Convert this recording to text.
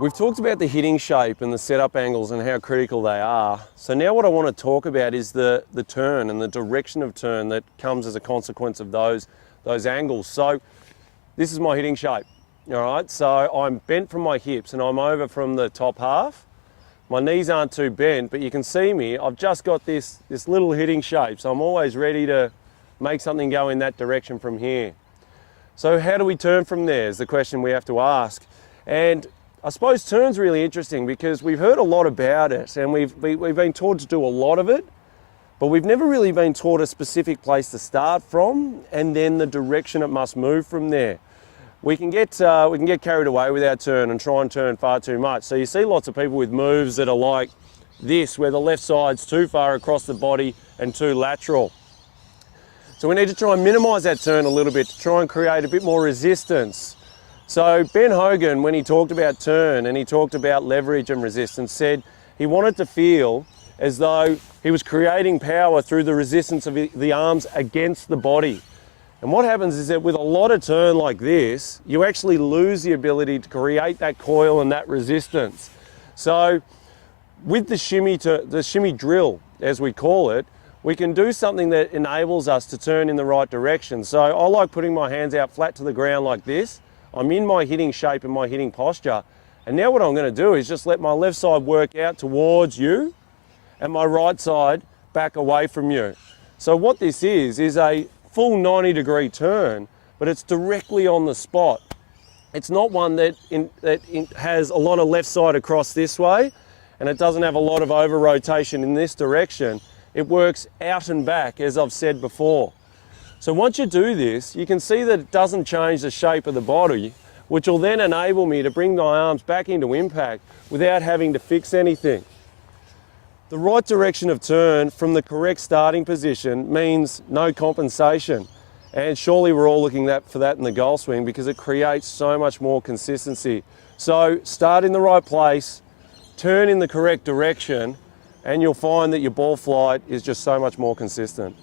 We've talked about the hitting shape and the setup angles and how critical they are. So now what I want to talk about is the turn and the direction of turn that comes as a consequence of those angles. So this is my hitting shape, all right? So I'm bent from my hips and I'm over from the top half. My knees aren't too bent, but you can see me, I've just got this little hitting shape. So I'm always ready to make something go in that direction from here. So how do we turn from there is the question we have to ask. And I suppose turn's really interesting because we've heard a lot about it and we've been taught to do a lot of it, but we've never really been taught a specific place to start from and then the direction it must move from there. We can get carried away with our turn and try and turn far too much. So you see lots of people with moves that are like this, where the left side's too far across the body and too lateral. So we need to try and minimise that turn a little bit to try and create a bit more resistance. So Ben Hogan, when he talked about turn and he talked about leverage and resistance, said he wanted to feel as though he was creating power through the resistance of the arms against the body. And what happens is that with a lot of turn like this, you actually lose the ability to create that coil and that resistance. So with the shimmy drill, as we call it, we can do something that enables us to turn in the right direction. So I like putting my hands out flat to the ground like this. I'm in my hitting shape and my hitting posture. And now what I'm going to do is just let my left side work out towards you and my right side back away from you. So what this is a full 90-degree turn, but it's directly on the spot. It's not one that has a lot of left side across this way, and it doesn't have a lot of over rotation in this direction. It works out and back, as I've said before. So once you do this, you can see that it doesn't change the shape of the body, which will then enable me to bring my arms back into impact without having to fix anything. The right direction of turn from the correct starting position means no compensation. And surely we're all looking for that in the golf swing because it creates so much more consistency. So start in the right place, turn in the correct direction, and you'll find that your ball flight is just so much more consistent.